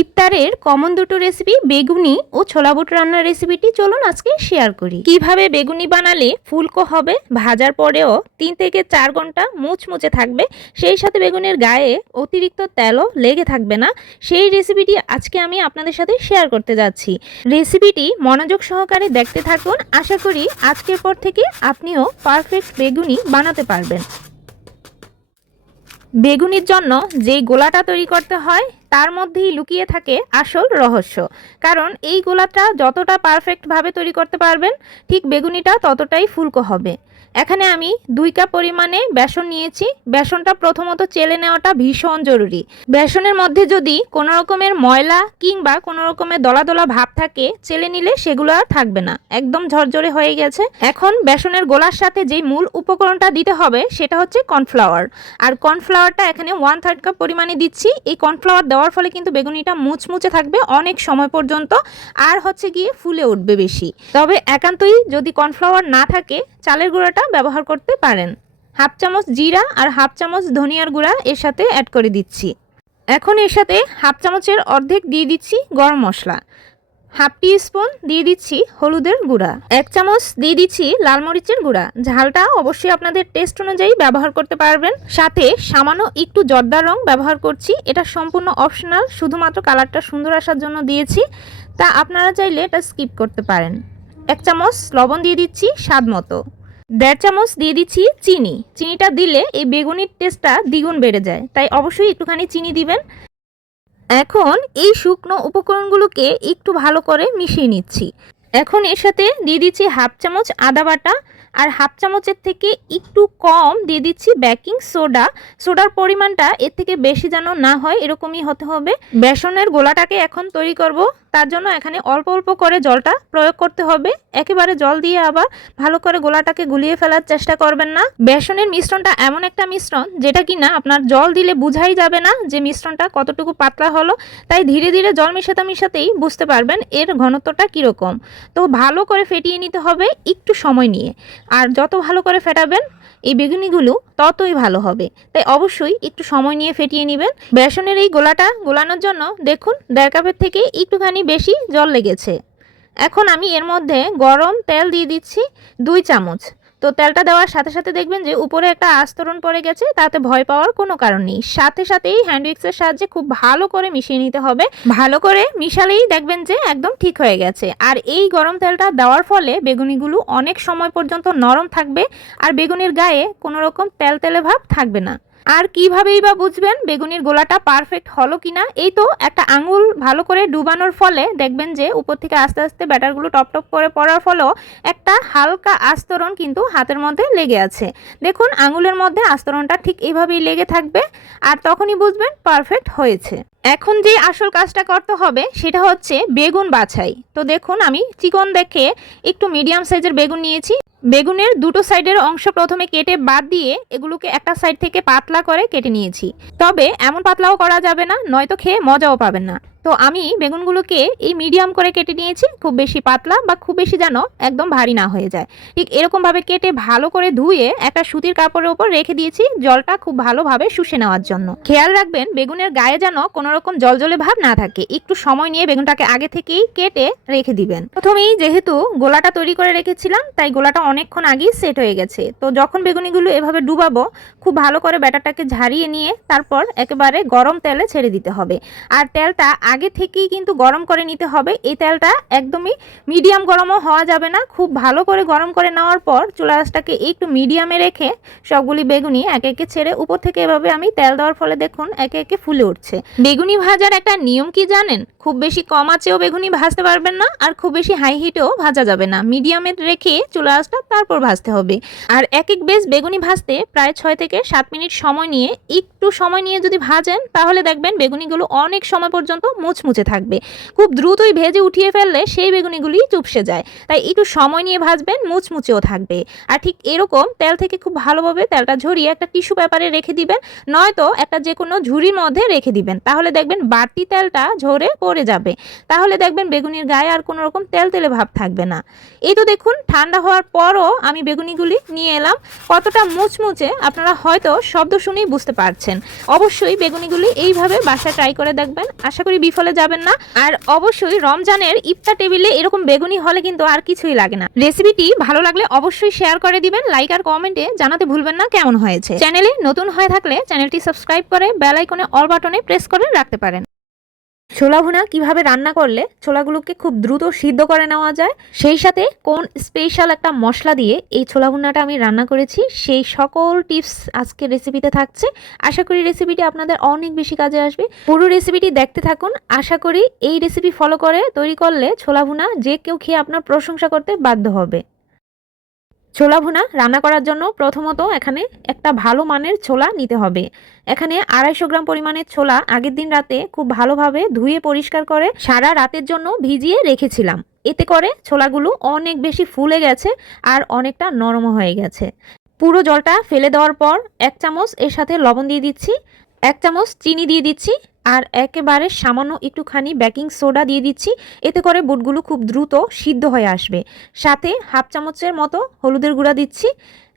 ইফতারের কমন দুটো রেসিপি বেগুনি ও ছোলা বুট রান্নার রেসিপিটি চলুন আজকে শেয়ার করি। কীভাবে বেগুনি বানালে ফুলকো হবে, ভাজার পরেও তিন থেকে চার ঘণ্টা মুচমুচে থাকবে, সেই সাথে বেগুনের গায়ে অতিরিক্ত তেলও লেগে থাকবে না, সেই রেসিপিটি আজকে আমি আপনাদের সাথে শেয়ার করতে যাচ্ছি। রেসিপিটি মনোযোগ সহকারে দেখতে থাকুন, আশা করি আজকের পর থেকে আপনিও পারফেক্ট বেগুনি বানাতে পারবেন। বেগুনির জন্য যেই গোলাটা তৈরি করতে হয়, তার মধ্যেই লুকিয়ে থাকে আসল রহস্য। কারণ এই গোলাটা যতটা পারফেক্টভাবে তৈরি করতে পারবেন, ঠিক বেগুনিটা ততটাই ফুলকো হবে। এখানে আমি দুই কাপ পরিমাণে বেসন নিয়েছি। বেসনটা প্রথমত চেলে নেওয়াটা ভীষণ জরুরি। বেসনের মধ্যে যদি কোনো রকমের ময়লা কিংবা কোনো রকমের দলা দলা ভাব থাকে, চেলে নিলে সেগুলো আর থাকবে না। একদম ঝরঝরে হয়ে গেছে। এখন বেসনের গোলার সাথে যেই মূল উপকরণটা দিতে হবে, সেটা হচ্ছে কর্নফ্লাওয়ার। আর কর্নফ্লাওয়ারটা এখানে ওয়ান থার্ড কাপ পরিমাণে দিচ্ছি। এই কর্নফ্লাওয়ার দেওয়ার ফলে কিন্তু বেগুনিটা মুচমুচে থাকবে অনেক সময় পর্যন্ত, আর হচ্ছে গিয়ে ফুলে উঠবে বেশি। তবে একান্তই যদি কর্নফ্লাওয়ার না থাকে চালের গুঁড়াটা ব্যবহার করতে পারেন। হাফ চামচ জিরা আর হাফ চামচ ধনিয়ার গুঁড়া এর সাথে অ্যাড করে দিচ্ছি। এখন এর সাথে হাফ চামচের অর্ধেক দিয়ে দিচ্ছি গরম মশলা। হাফ টি স্পুন দিয়ে দিচ্ছি হলুদের গুঁড়া। এক চামচ দিয়ে দিচ্ছি লাল মরিচের গুঁড়া। ঝালটা অবশ্যই আপনাদের টেস্ট অনুযায়ী ব্যবহার করতে পারবেন। সাথে সামান্য একটু জর্দা রং ব্যবহার করছি। এটা সম্পূর্ণ অপশনাল শুধুমাত্র কালারটা সুন্দর আসার জন্য দিয়েছি। তা আপনারা চাইলে এটা স্কিপ করতে পারেন। এক চামচ লবণ দিয়ে দিচ্ছি স্বাদ মতো। দেড় চামচ দিয়ে দিচ্ছি চিনি। চিনিটা দিলে এই বেগুনির টেস্টটা দ্বিগুণ বেড়ে যায়। তাই অবশ্যই একটুখানি চিনি দিবেন। এখন এই শুকনো উপকরণগুলোকে একটু ভালো করে মিশিয়ে নিচ্ছি। এখন এর সাথে দিয়ে দিচ্ছি হাফ চামচ আদা বাটা আর হাফ চামচের থেকে একটু কম দিয়ে দিচ্ছি বেকিং সোডা। সোডার পরিমাণটা এর থেকে বেশি যেন না হয়, এরকমই হতে হবে। বেসনের গোলাটাকে এখন তৈরি করব। তার জন্য এখানে অল্প অল্প করে জলটা প্রয়োগ করতে হবে। একেবারে জল দিয়ে আবার ভালো করে গোলাটাকে গুলিয়ে ফেলার চেষ্টা করবেন না। বেসনের মিশ্রণটা এমন একটা মিশ্রণ যেটা কি না আপনার জল দিলে বুঝাই যাবে না যে মিশ্রণটা কতটুকু পাতলা হলো। তাই ধীরে ধীরে জল মেশাতে মিশাতেই বুঝতে পারবেন এর ঘনত্বটা কীরকম। তো ভালো করে ফেটিয়ে নিতে হবে একটু সময় নিয়ে। আর যত ভালো করে ফেটাবেন এই বেগুনিগুলো ততই ভালো হবে। তাই অবশ্যই একটু সময় নিয়ে ফেটিয়ে নেবেন। বেসনের এই গোলাটা গোলানোর জন্য দেখুন, দেড় কাপের থেকে একটুখানি বেশি জল লেগেছে। এখন আমি এর মধ্যে গরম তেল দিয়ে দিচ্ছি দুই চামচ। তো তেলটা দেওয়ার সাথে সাথে দেখবেন যে উপরে একটা আস্তরণ পড়ে গেছে তাতে ভয় পাওয়ার কোনো কারণ নেই। সাথে সাথেই হ্যান্ড উইক্সের সাহায্যে খুব ভালো করে মিশিয়ে নিতে হবে। ভালো করে? মিশালেই দেখবেন যে একদম ঠিক হয়ে গেছে। আর এই গরম তেলটা দেওয়ার ফলে বেগুনিগুলো অনেক সময় পর্যন্ত নরম থাকবে আর বেগুনির গায়ে কোনো রকম তেল তেলে ভাব থাকবে না। আর কিভাবেই বা বুঝবেন বেগুনির গোলাটা পারফেক্ট হলো কিনা? এই তো একটা আঙুল ভালো করে ডুবানোর ফলে দেখবেন যে উপর থেকে আস্তে আস্তে ব্যাটারগুলো টপ টপ করে পড়ার ফলেও একটা হালকা আস্তরণ কিন্তু হাতের মধ্যে লেগে আছে। দেখুন, আঙুলের মধ্যে আস্তরণটা ঠিক এইভাবেই লেগে থাকবে আর তখনই বুঝবেন পারফেক্ট হয়েছে। এখন যে আসল কাজটা করতে হবে, সেটা হচ্ছে বেগুন বাছাই। তো দেখুন, আমি চিকন দেখে একটু মিডিয়াম সাইজের বেগুন নিয়েছি। বেগুনের দুটো সাইডের অংশ প্রথমে কেটে বাদ দিয়ে এগুলোকে একটা সাইড থেকে পাতলা করে কেটে নিয়েছি। তবে এমন পাতলাও করা যাবে না, নয়তো খেয়ে মজাও পাবেন না। তো আমি বেগুনগুলোকে এই মিডিয়াম করে কেটে নিয়েছি, খুব বেশি পাতলা বা খুব বেশি যেন একদম ভারী না হয়ে যায়। ঠিক এরকমভাবে কেটে ভালো করে ধুয়ে একটা সুতির কাপড়ের উপর রেখে দিয়েছি, জলটা খুব ভালোভাবে শুষে নেওয়ার জন্য। খেয়াল রাখবেন, বেগুনের গায়ে যেন কোনো রকম জলজলে ভাব না থাকে। একটু সময় নিয়ে বেগুনটাকে আগে থেকেই কেটে রেখে দিবেন। প্রথমেই যেহেতু গোলাটা তৈরি করে রেখেছিলাম, তাই গোলাটা অনেকক্ষণ আগেই সেট হয়ে গেছে। তো যখন বেগুনিগুলো এভাবে ডুবাবো, খুব ভালো করে ব্যাটারটাকে ঝারিয়ে নিয়ে তারপর একেবারে গরম তেলে ছেড়ে দিতে হবে। আর তেলটা আগে থেকেই কিন্তু গরম করে নিতে হবে। এই তেলটা একদমই মিডিয়াম গরমও হওয়া যাবে না। খুব ভালো করে গরম করে নেওয়ার পর চুলা একটু মিডিয়ামে রেখে সবগুলি বেগুনি একে একে ছেড়ে উপর থেকে এভাবে আমি তেল দেওয়ার ফলে দেখুন একে একে ফুলে উঠছে। বেগুনি ভাজার একটা নিয়ম কি জানেন? খুব বেশি কম আঁচেও বেগুনি ভাজতে পারবেন না, আর খুব বেশি হাই হিটেও ভাজা যাবে না। মিডিয়ামে রেখে চুলা আঁচটা তারপর ভাজতে হবে। আর এক এক বেশ বেগুনি ভাজতে প্রায় ছয় থেকে সাত মিনিট সময় নিয়ে, একটু সময় নিয়ে যদি ভাজেন, তাহলে দেখবেন বেগুনিগুলো অনেক সময় পর্যন্ত মুচমুচে থাকবে। খুব দ্রুতই ভেজে উঠিয়ে ফেললে সেই বেগুনিগুলি চুপসে যায়। তাই একটু সময় নিয়ে ভাজবেন, মুচমুচেও থাকবে। আর ঠিক এরকম তেল থেকে খুব ভালোভাবে তেলটা ঝরিয়ে একটা টিস্যু পেপারে রেখে দিবেন, নয়তো একটা যে কোনো ঝুড়ির মধ্যে রেখে দিবেন। তাহলে দেখবেন বাড়তি তেলটা ঝরে পড়ে সরে যাবে। তাহলে দেখবেন বেগুনির গায়ে আর কোনো রকম তেল তেলে ভাব থাকবে না। এই তো দেখুন, ঠান্ডা হওয়ার পরও আমি বেগুনিগুলি নিয়ে এলাম। কতটা মুচমুচে আপনারা হয়তো শব্দ শুনেই বুঝতে পারছেন। অবশ্যই বেগুনিগুলি এইভাবে বাসায় ট্রাই করে দেখবেন। আশা করি বিফলে যাবেন না। আর অবশ্যই রমজানের ইফতার টেবিলে এরকম বেগুনি হলে কিন্তু আর কিছুই লাগে না। রেসিপিটি ভালো লাগলে অবশ্যই শেয়ার করে দিবেন, লাইক আর কমেন্টে জানাতে ভুলবেন না কেমন হয়েছে। চ্যানেলে নতুন হয়ে থাকলে চ্যানেলটি সাবস্ক্রাইব করে বেল আইকনে অল বাটনে প্রেস করে রাখতে পারেন। ছোলা ভুনা কীভাবে রান্না করলে ছোলাগুলোকে খুব দ্রুত সিদ্ধ করে নেওয়া যায়? সেই সাথে কোন স্পেশাল একটা মশলা দিয়ে এই ছোলা ভুনাটা আমি রান্না করেছি? সেই সকল টিপস আজকের রেসিপিতে থাকছে। আশা করি রেসিপিটি আপনাদের অনেক বেশি কাজে আসবে। পুরো রেসিপিটি দেখতে থাকুন। আশা করি এই রেসিপি ফলো করে তৈরি করলে ছোলা ভুনা যে কেউ খেয়ে আপনার প্রশংসা করতে বাধ্য হবে। ছোলা ভুনা রান্না করার জন্য প্রথমত এখানে একটা ভালো মানের ছোলা নিতে হবে। এখানে আড়াইশো গ্রাম পরিমাণের ছোলা আগের দিন রাতে খুব ভালোভাবে ধুয়ে পরিষ্কার করে সারা রাতের জন্য ভিজিয়ে রেখেছিলাম। এতে করে ছোলাগুলো অনেক বেশি ফুলে গেছে আর অনেকটা নরম হয়ে গেছে। পুরো জলটা ফেলে দেওয়ার পর এক চামচ এর সাথে লবণ দিয়ে দিচ্ছি, এক চামচ চিনি দিয়ে দিচ্ছি আর একেবারে সামান্য একটুখানি বেকিং সোডা দিয়ে দিচ্ছি। এতে করে বুটগুলো খুব দ্রুত সিদ্ধ হয়ে আসবে। সাথে হাফ চামচের মতো হলুদের গুঁড়া দিচ্ছি।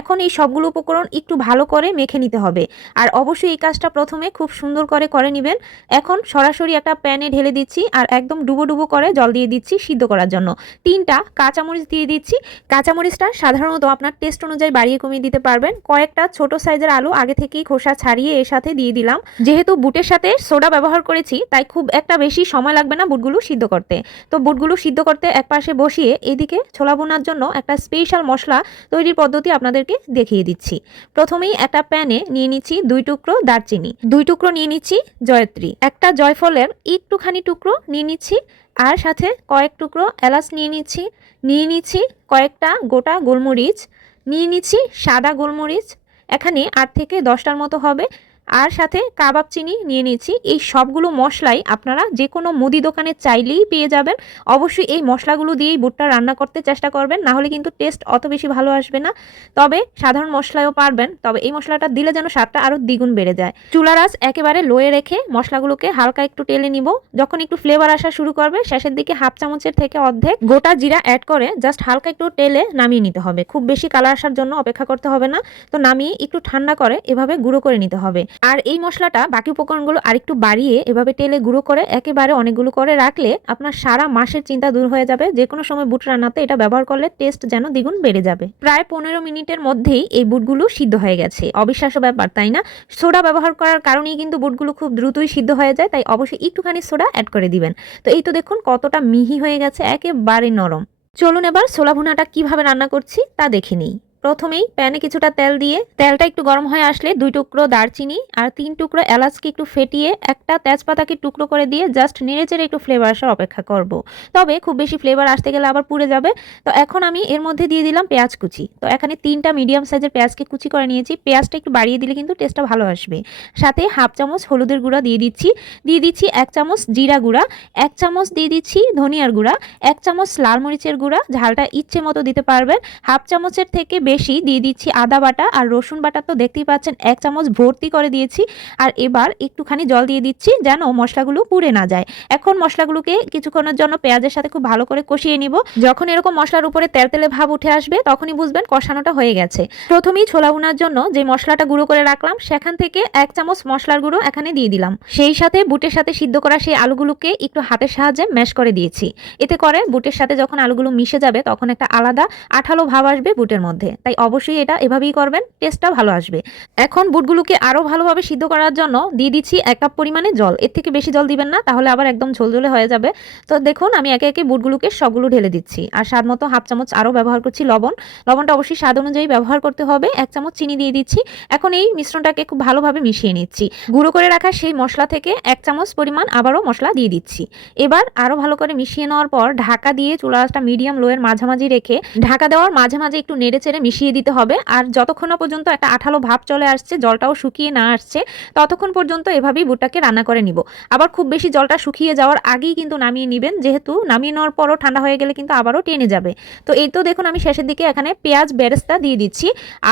এখন এই সবগুলো উপকরণ একটু ভালো করে মেখে নিতে হবে। আর অবশ্যই এই কাজটা প্রথমে খুব সুন্দর করে করে নেবেন। এখন সরাসরি একটা প্যানে ঢেলে দিচ্ছি আর একদম ডুবো ডুবো করে জল দিয়ে দিচ্ছি সিদ্ধ করার জন্য। তিনটা কাঁচামরিচ দিয়ে দিচ্ছি। কাঁচামরিচটা সাধারণত আপনার টেস্ট অনুযায়ী বাড়িয়ে কমিয়ে দিতে পারবেন। কয়েকটা ছোট সাইজের আলু আগে থেকেই খোসা ছাড়িয়ে এর সাথে দিয়ে দিলাম। যেহেতু বুটের সাথে সোডা ব্যবহার করেছি, তাই খুব একটা বেশি সময় লাগবে না বুটগুলো সিদ্ধ করতে। তো বুটগুলো সিদ্ধ করতে এক পাশে বসিয়ে এদিকে ছোলা বোনার জন্য একটা স্পেশাল মশলা তৈরির পদ্ধতি আপনাদেরকে দেখিয়ে দিচ্ছি। প্রথমেই একটা প্যানে নিয়ে নিচ্ছি দুই টুকরো দারচিনি। দুই টুকরো নিয়ে নিচ্ছি জয়ত্রী। একটা জয়ফলের একটুখানি টুকরো নিয়ে নিচ্ছি আর সাথে কয়েক টুকরো এলাচ নিয়ে নিচ্ছি। নিয়ে নিচ্ছি কয়েকটা গোটা গোলমরিচ। নিয়ে নিচ্ছি সাদা গোলমরিচ। এখানে আট থেকে দশটার মতো হবে। আর সাথে কাবাব চিনি নিয়ে নিচ্ছি। এই সবগুলো মশলাই আপনারা যে কোনো মুদি দোকানে চাইলেই পেয়ে যাবেন। অবশ্যই এই মশলাগুলো দিয়েই বুটটা রান্না করতে চেষ্টা করবেন, না হলে কিন্তু টেস্ট অত বেশি ভালো আসবে না। তবে সাধারণ মশলায়ও পারবেন, তবে এই মশলাটা দিলে যেন স্বাদটা আরও দ্বিগুণ বেড়ে যায়। চুলার আঁচ একেবারে লোয়ে রেখে মশলাগুলোকে হালকা একটু টেলে নিব। যখন একটু ফ্লেভার আসা শুরু করবে, শেষের দিকে হাফ চামচের থেকে অর্ধেক গোটা জিরা অ্যাড করে জাস্ট হালকা একটু টেলে নামিয়ে নিতে হবে। খুব বেশি কালার আসার জন্য অপেক্ষা করতে হবে না। তো নামিয়ে একটু ঠান্ডা করে এভাবে গুঁড়ো করে নিতে হবে। আর এই মশলাটা বাকি উপকরণগুলো আরেকটু বাড়িয়ে এভাবে টেলে গুঁড়ো করে একেবারে অনেকগুলো করে রাখলে আপনার সারা মাসের চিন্তা দূর হয়ে যাবে। যে কোনো সময় বুট রান্নাতে এটা ব্যবহার করলে টেস্ট যেন দ্বিগুণ বেড়ে যাবে। প্রায় পনেরো মিনিটের মধ্যেই এই বুটগুলো সিদ্ধ হয়ে গেছে। অবিশ্বাস্য ব্যাপার, তাই না? সোডা ব্যবহার করার কারণেই কিন্তু বুটগুলো খুব দ্রুতই সিদ্ধ হয়ে যায়, তাই অবশ্যই একটুখানি সোডা অ্যাড করে দিবেন। তো এই তো দেখুন কতটা মিহি হয়ে গেছে, একেবারে নরম। চলুন এবার ছোলা ভুনাটা কীভাবে রান্না করছি তা দেখে নিই। প্রথমেই প্যানে কিছুটা তেল দিয়ে তেলটা একটু গরম হয়ে আসলে দুই টুকরো দারচিনি আর তিন টুকরো এলাচকে একটু ফেটিয়ে একটা তেজপাতাকে টুকরো করে দিয়ে জাস্ট নেড়েচেড়ে একটু ফ্লেভার আসার অপেক্ষা করব। তবে খুব বেশি ফ্লেভার আসতে গেলে আবার পুড়ে যাবে। তো এখন আমি এর মধ্যে দিয়ে দিলাম পেঁয়াজ কুচি। তো এখানে তিনটা মিডিয়াম সাইজের পেঁয়াজকে কুচি করে নিয়েছি। পেঁয়াজটা একটু বাড়িয়ে দিলে কিন্তু টেস্টটা ভালো আসবে। সাথে হাফ চামচ হলুদের গুঁড়া দিয়ে দিচ্ছি। দিয়ে দিচ্ছি এক চামচ জিরা গুঁড়া, এক চামচ দিয়ে দিচ্ছি ধনিয়ার গুঁড়া, এক চামচ লাল মরিচের গুঁড়া, ঝালটা ইচ্ছে মতো দিতে পারবেন। হাফ চামচের থেকে বেশি দিয়ে দিচ্ছি আদা বাটা আর রসুন বাটা তো দেখতেই পাচ্ছেন, এক চামচ ভর্তি করে দিয়েছি। আর এবার একটুখানি জল দিয়ে দিচ্ছি যেন মশলাগুলো পুড়ে না যায়। এখন মশলাগুলোকে কিছুক্ষণের জন্য পেঁয়াজের সাথে খুব ভালো করে কষিয়ে নিব। যখন এরকম মশলার উপরে তেল তেলে ভাব উঠে আসবে, তখনই বুঝবেন কষানোটা হয়ে গেছে। প্রথমেই ছোলা উনার জন্য যে মশলাটা গুঁড়ো করে রাখলাম, সেখান থেকে এক চামচ মশলার গুঁড়ো এখানে দিয়ে দিলাম। সেই সাথে বুটের সাথে সিদ্ধ করা সেই আলুগুলোকে একটু হাতের সাহায্যে ম্যাশ করে দিয়েছি। এতে করে বুটের সাথে যখন আলুগুলো মিশে যাবে, তখন একটা আলাদা আঠালো ভাব আসবে বুটের মধ্যে। তাই অবশ্যই এটা এভাবেই করবেন টেস্টটা ভালো আসবে। এখন বুটগুলোকে আরও ভালোভাবে সিদ্ধ করার জন্য দিয়ে দিচ্ছি এক কাপ পরিমাণে জল। এর থেকে বেশি জল দিবেন না, তাহলে আবার একদম ঝোলঝোলে হয়ে যাবে। তো দেখুন, আমি একে একে বুটগুলোকে সবগুলো ঢেলে দিচ্ছি। আর স্বাদ মতো হাফ চামচ আরও ব্যবহার করছি লবণ। লবণটা অবশ্যই স্বাদ অনুযায়ী ব্যবহার করতে হবে। এক চামচ চিনি দিয়ে দিচ্ছি। এখন এই মিশ্রণটাকে খুব ভালোভাবে মিশিয়ে নিচ্ছি। গুঁড়ো করে রাখা সেই মশলা থেকে এক চামচ পরিমাণ আবারও মশলা দিয়ে দিচ্ছি। এবার আরও ভালো করে মিশিয়ে নেওয়ার পর ঢাকা দিয়ে চুলাটা মিডিয়াম লোয়ের মাঝামাঝি রেখে ঢাকা দেওয়ার মাঝে মাঝে একটু নেড়ে চেড়ে মিশিয়ে দিতে হবে। আর যতক্ষণ পর্যন্ত একটা আঠালো ভাব চলে আসছে, জলটাও শুকিয়ে না আসছে, ততক্ষণ পর্যন্ত এভাবেই বুটটাকে রান্না করে নিব। আবার খুব বেশি জলটা শুকিয়ে যাওয়ার আগেই কিন্তু নামিয়ে নেবেন। যেহেতু নামিয়ে নেওয়ার পরও ঠান্ডা হয়ে গেলে কিন্তু আবারও টেনে যাবে। তো এই তো দেখুন আমি শেষের দিকে এখানে পেঁয়াজ বেরেস্তা দিয়ে দিচ্ছি।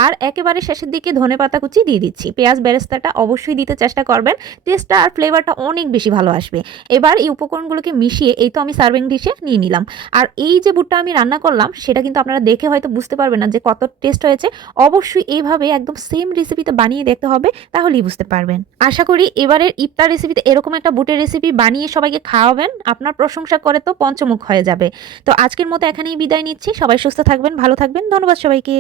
আর একেবারে শেষের দিকে ধনে পাতা কুচি দিয়ে দিচ্ছি। পেঁয়াজ বেরেস্তাটা অবশ্যই দিতে চেষ্টা করবেন। টেস্টটা আর ফ্লেভারটা অনেক বেশি ভালো আসবে। এবার এই উপকরণগুলোকে মিশিয়ে এই তো আমি সার্ভিং ডিশে নিয়ে নিলাম। আর এই যে বুটটা আমি রান্না করলাম, সেটা কিন্তু আপনারা দেখে হয়তো বুঝতে পারবেন না যে কত টেস্ট হয়েছে, অবশ্যই এইভাবে একদম সেম রেসিপিতে বানিয়ে দেখতে হবে, তাহলেই বুঝতে পারবেন। আশা করি এবারের ইফতার রেসিপিতে এরকম একটা বুটের রেসিপি বানিয়ে সবাইকে খাওয়াবেন, আপনার প্রশংসা করে তো পঞ্চমুখ হয়ে যাবে। তো আজকের মতো এখানেই বিদায় নিচ্ছি, সবাই সুস্থ থাকবেন, ভালো থাকবেন, ধন্যবাদ সবাইকে।